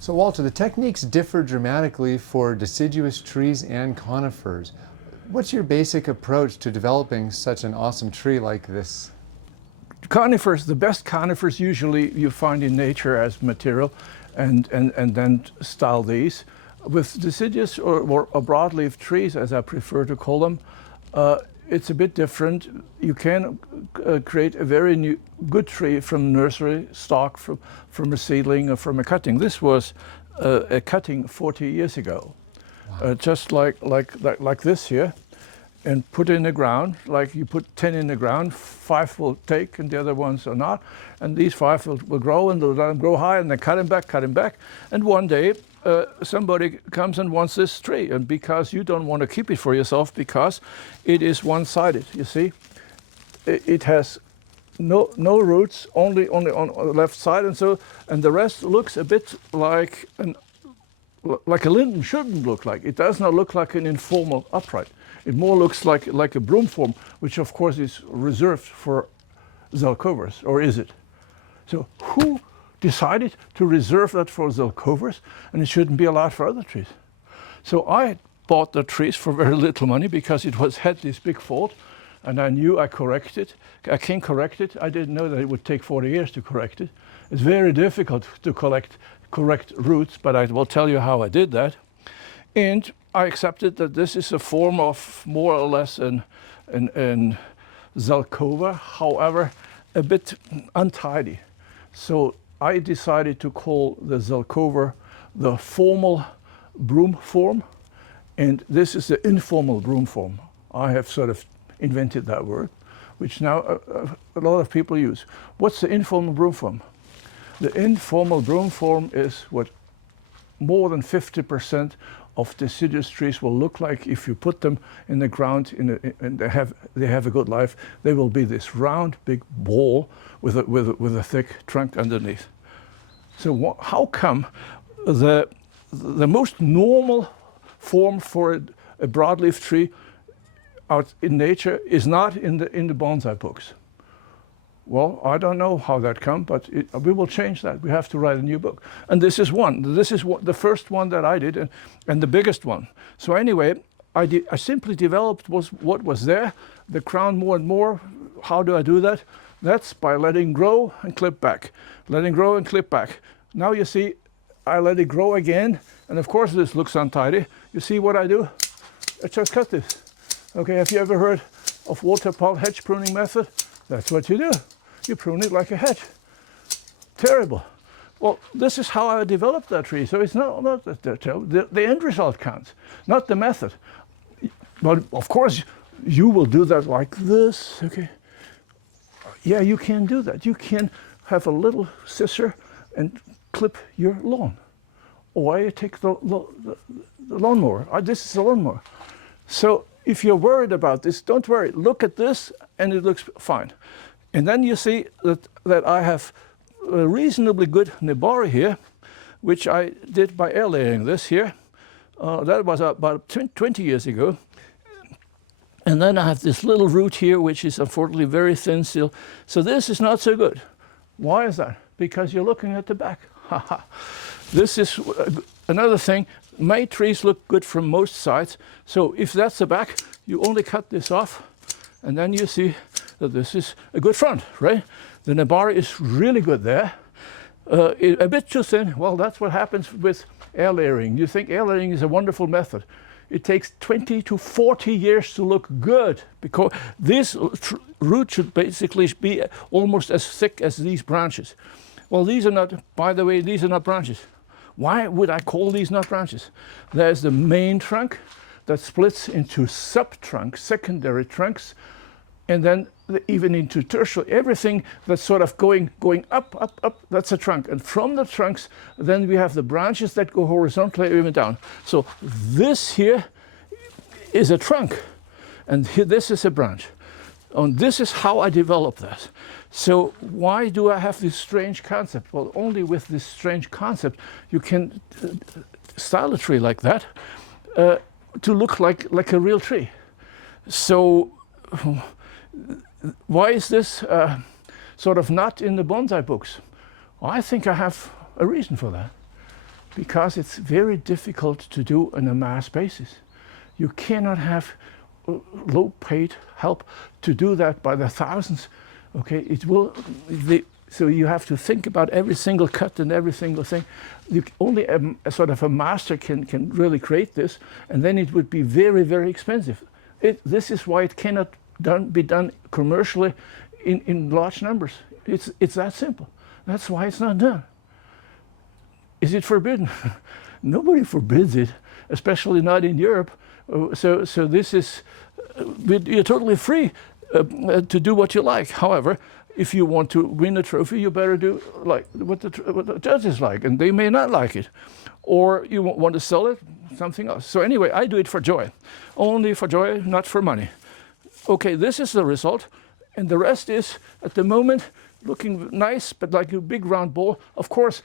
So Walter, the techniques differ dramatically for deciduous trees and conifers. What's your basic approach to developing such an awesome tree like this? Conifers, the best conifers usually you find in nature as material and then style these. With deciduous or broadleaf trees, as I prefer to call them, it's a bit different. You can create a very good tree from nursery stock, from a seedling or from a cutting. This was a cutting 40 years ago. Wow. Just like this here, and put in the ground. Like you put 10 in the ground, 5 will take and the other ones are not. And these 5 will grow and they'll let them grow high and then cut them back. And one day somebody comes and wants this tree, and because you don't want to keep it for yourself because it is one-sided, you see. It has no roots, only on the left side, and the rest looks a bit like a linden shouldn't look like. It does not look like an informal upright. It more looks like a broom form, which of course is reserved for zelkovers, or is it? So who decided to reserve that for zelkovers, and it shouldn't be allowed for other trees? So I bought the trees for very little money because it had this big fault, and I knew I can correct it. I didn't know that it would take 40 years to correct it. It's very difficult to correct roots, but I will tell you how I did that. And I accepted that this is a form of more or less an zelkova, however, a bit untidy. So I decided to call the zelkover the formal broom form, and this is the informal broom form. I have sort of invented that word, which now a lot of people use. What's the informal broom form? The informal broom form is what more than 50% of deciduous trees will look like if you put them in the ground and they have a good life. They will be this round, big ball with a thick trunk underneath. So how come the most normal form for a broadleaf tree out in nature is not in the bonsai books? Well, I don't know how that comes, but we will change that. We have to write a new book. And this is one. This is the first one that I did, and the biggest one. So anyway, I simply developed what was there, the crown more and more. How do I do that? That's by letting grow and clip back. Letting grow and clip back. Now you see, I let it grow again, and of course this looks untidy. You see what I do? I just cut this. Okay, have you ever heard of Walter Pall hedge pruning method? That's what you do. You prune it like a hedge. Terrible. Well, this is how I developed that tree. So it's not that terrible. The end result counts, not the method. But of course, you will do that like this. Okay. Yeah, you can do that. You can have a little scissor and clip your lawn. Or you take the lawnmower. This is a lawnmower. So if you're worried about this, don't worry. Look at this, and it looks fine. And then you see that I have a reasonably good nebari here, which I did by air layering this here. That was about 20 years ago. And then I have this little root here, which is unfortunately very thin still. So this is not so good. Why is that? Because you're looking at the back. This is another thing. My trees look good from most sides. So if that's the back, you only cut this off, and then you see that this is a good front, right? The nebari is really good there. A bit too thin. Well, that's what happens with air layering. You think air layering is a wonderful method. It takes 20 to 40 years to look good, because this root should basically be almost as thick as these branches. Well, these are not, by the way, these are not branches. Why would I call these not branches? There's the main trunk that splits into sub-trunks, secondary trunks, and then even into tertiary, everything that's sort of going up, that's a trunk. And from the trunks, then we have the branches that go horizontally even down. So this here is a trunk, and here, this is a branch. And this is how I developed that. So why do I have this strange concept? Well, only with this strange concept, you can style a tree like that to look like a real tree. So why is this sort of not in the bonsai books? Well, I think I have a reason for that. because it's very difficult to do on a mass basis. You cannot have low-paid help to do that by the thousands. Okay, so you have to think about every single cut and every single thing. Only a sort of a master can really create this, and then it would be very, very expensive. This is why it cannot be done commercially in large numbers. It's that simple. That's why it's not done. Is it forbidden? Nobody forbids it, especially not in Europe. So this is, you're totally free to do what you like. However, if you want to win a trophy, you better do like what the judges like, and they may not like it. Or you want to sell it, something else. So anyway, I do it for joy. Only for joy, not for money. Okay, this is the result. And the rest is, at the moment, looking nice, but like a big round ball. Of course,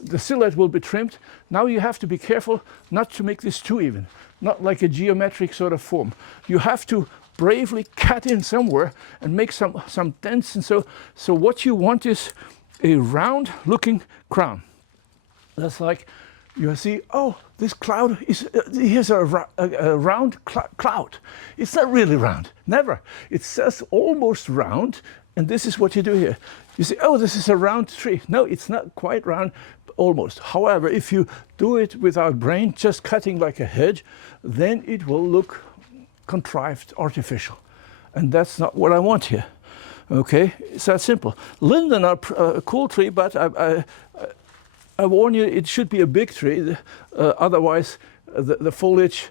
the silhouette will be trimmed. Now you have to be careful not to make this too even, not like a geometric sort of form. You have to bravely cut in somewhere and make some dents. And so what you want is a round looking crown. That's like, you see, oh, this cloud is, here's a round cloud. It's not really round, never. It says almost round, and this is what you do here. You say, oh, this is a round tree. No, it's not quite round, almost. However, if you do it without brain, just cutting like a hedge, then it will look contrived, artificial. And that's not what I want here. Okay, it's that simple. Linden are a cool tree, but I warn you, it should be a big tree, otherwise the foliage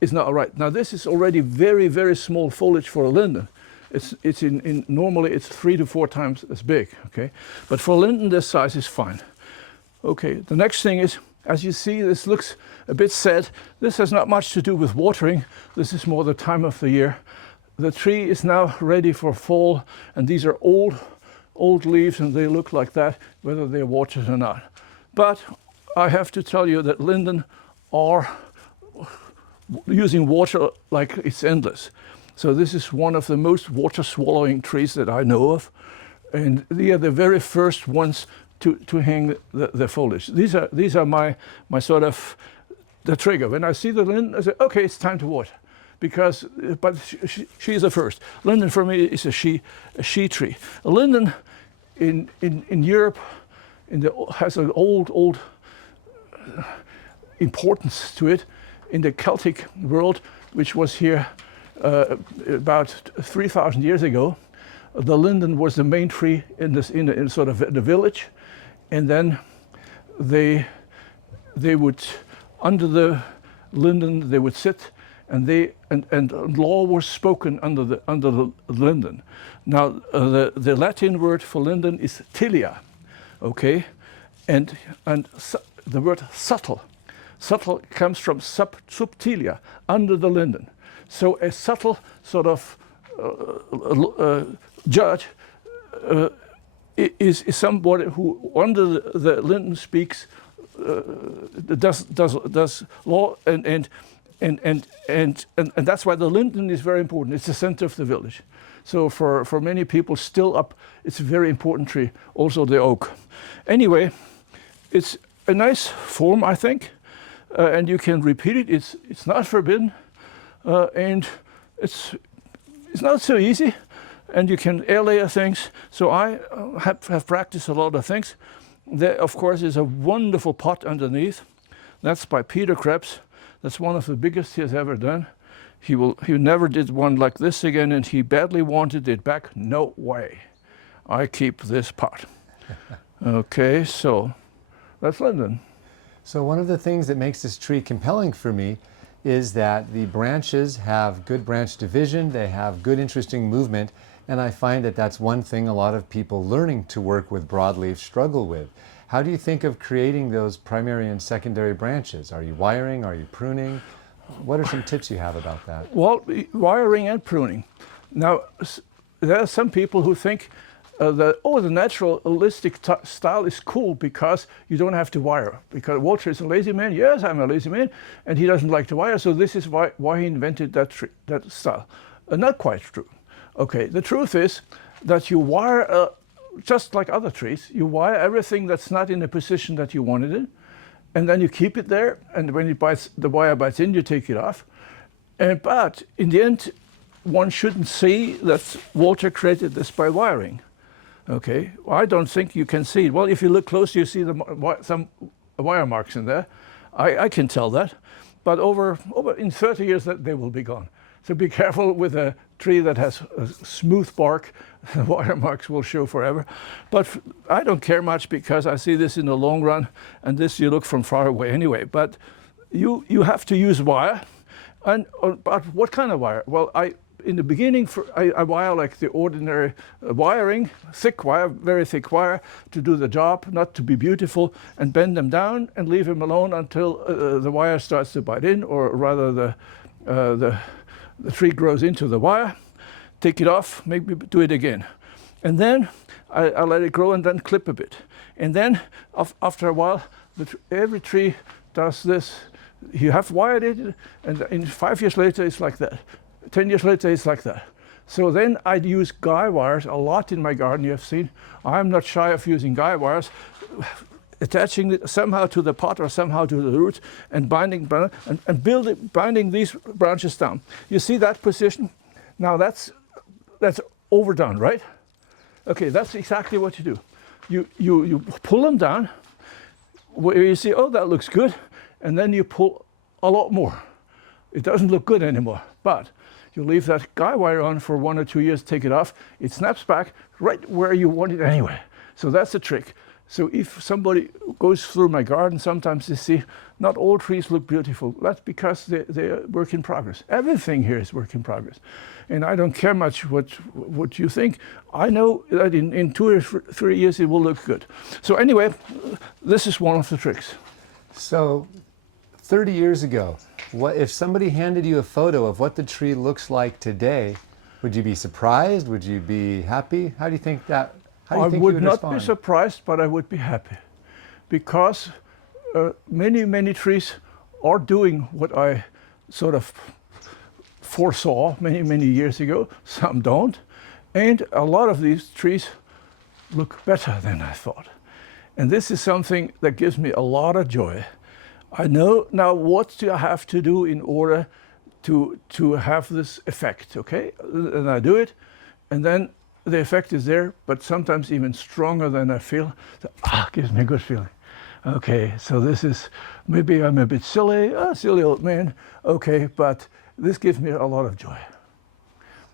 is not all right. Now this is already very, very small foliage for a linden. It's normally it's 3 to 4 times as big, okay? But for linden, this size is fine. Okay, the next thing is, as you see, this looks a bit sad. This has not much to do with watering. This is more the time of the year. The tree is now ready for fall, and these are old leaves, and they look like that, whether they're watered or not. But I have to tell you that linden are using water like it's endless. So this is one of the most water-swallowing trees that I know of, and they are the very first ones to hang the foliage. These are my sort of the trigger. When I see the linden, I say, okay, it's time to water, because but she is the first. Linden for me is a she tree. A linden in Europe has an old importance to it in the Celtic world, which was here about 3,000 years ago. The linden was the main tree in sort of the village, and then they would, under the linden they would sit, and law was spoken under the linden. Now the Latin word for linden is tilia, okay, and the word subtle comes from subtilia, under the linden. So a subtle sort of judge is somebody who under the linden speaks, does law, and that's why the linden is very important. It's the center of the village. So for many people still up, it's a very important tree. Also the oak. Anyway, it's a nice form, I think, and you can repeat it. It's not forbidden, and it's not so easy, and you can air layer things. So I have practiced a lot of things. There, of course, is a wonderful pot underneath. That's by Peter Krebs. That's one of the biggest he has ever done. He never did one like this again, and he badly wanted it back. No way. I keep this pot. Okay, so that's linden. So one of the things that makes this tree compelling for me is that the branches have good branch division, they have good interesting movement, and I find that that's one thing a lot of people learning to work with broadleaf struggle with. How do you think of creating those primary and secondary branches? Are you wiring? Are you pruning? What are some tips you have about that? Well, wiring and pruning. Now, there are some people who think that, oh, the naturalistic style is cool because you don't have to wire. Because Walter is a lazy man. Yes, I'm a lazy man, and he doesn't like to wire. So this is why he invented that style. Not quite true. Okay, the truth is that you wire just like other trees, you wire everything that's not in the position that you wanted it, and then you keep it there, and when the wire bites in, you take it off. But in the end, one shouldn't say that Walter created this by wiring. Okay, well, I don't think you can see it. Well, if you look close, you see some wire marks in there. I can tell that. But over in 30 years, they will be gone. So be careful with a tree that has a smooth bark. The wire marks will show forever. But I don't care much because I see this in the long run, and this you look from far away anyway. But you have to use wire. But what kind of wire? Well, in the beginning, I wire like the ordinary wiring, thick wire, very thick wire, to do the job, not to be beautiful, and bend them down and leave them alone until the wire starts to bite in, or rather the tree grows into the wire. Take it off, maybe do it again. And then I let it grow and then clip a bit. And then after a while, every tree does this. You have wired it, and in 5 years later, it's like that. 10 years later, it's like that. So then I'd use guy wires a lot in my garden, you have seen. I'm not shy of using guy wires, attaching it somehow to the pot or somehow to the root, and binding these branches down. You see that position? Now that's overdone, right? Okay, that's exactly what you do. You pull them down, where you see, oh, that looks good, and then you pull a lot more. It doesn't look good anymore, but you leave that guy wire on for 1 or 2 years, take it off, it snaps back right where you want it anyway. So that's the trick. So if somebody goes through my garden, sometimes they see not all trees look beautiful. That's because they're work in progress. Everything here is work in progress. And I don't care much what you think. I know that in 2 or 3 years it will look good. So anyway, this is one of the tricks. So 30 years ago, if somebody handed you a photo of what the tree looks like today, would you be surprised? Would you be happy? How do you think that? I would not be surprised, but I would be happy, because many trees are doing what I sort of foresaw many years ago. Some don't, and a lot of these trees look better than I thought. And this is something that gives me a lot of joy. I know now what do I have to do in order to have this effect, okay? And I do it, and then the effect is there, but sometimes even stronger than I feel. So, gives me a good feeling. Okay, so this is, maybe I'm a bit silly, silly old man, okay, but this gives me a lot of joy.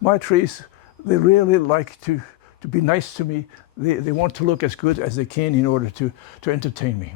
My trees, they really like to be nice to me. They want to look as good as they can in order to entertain me.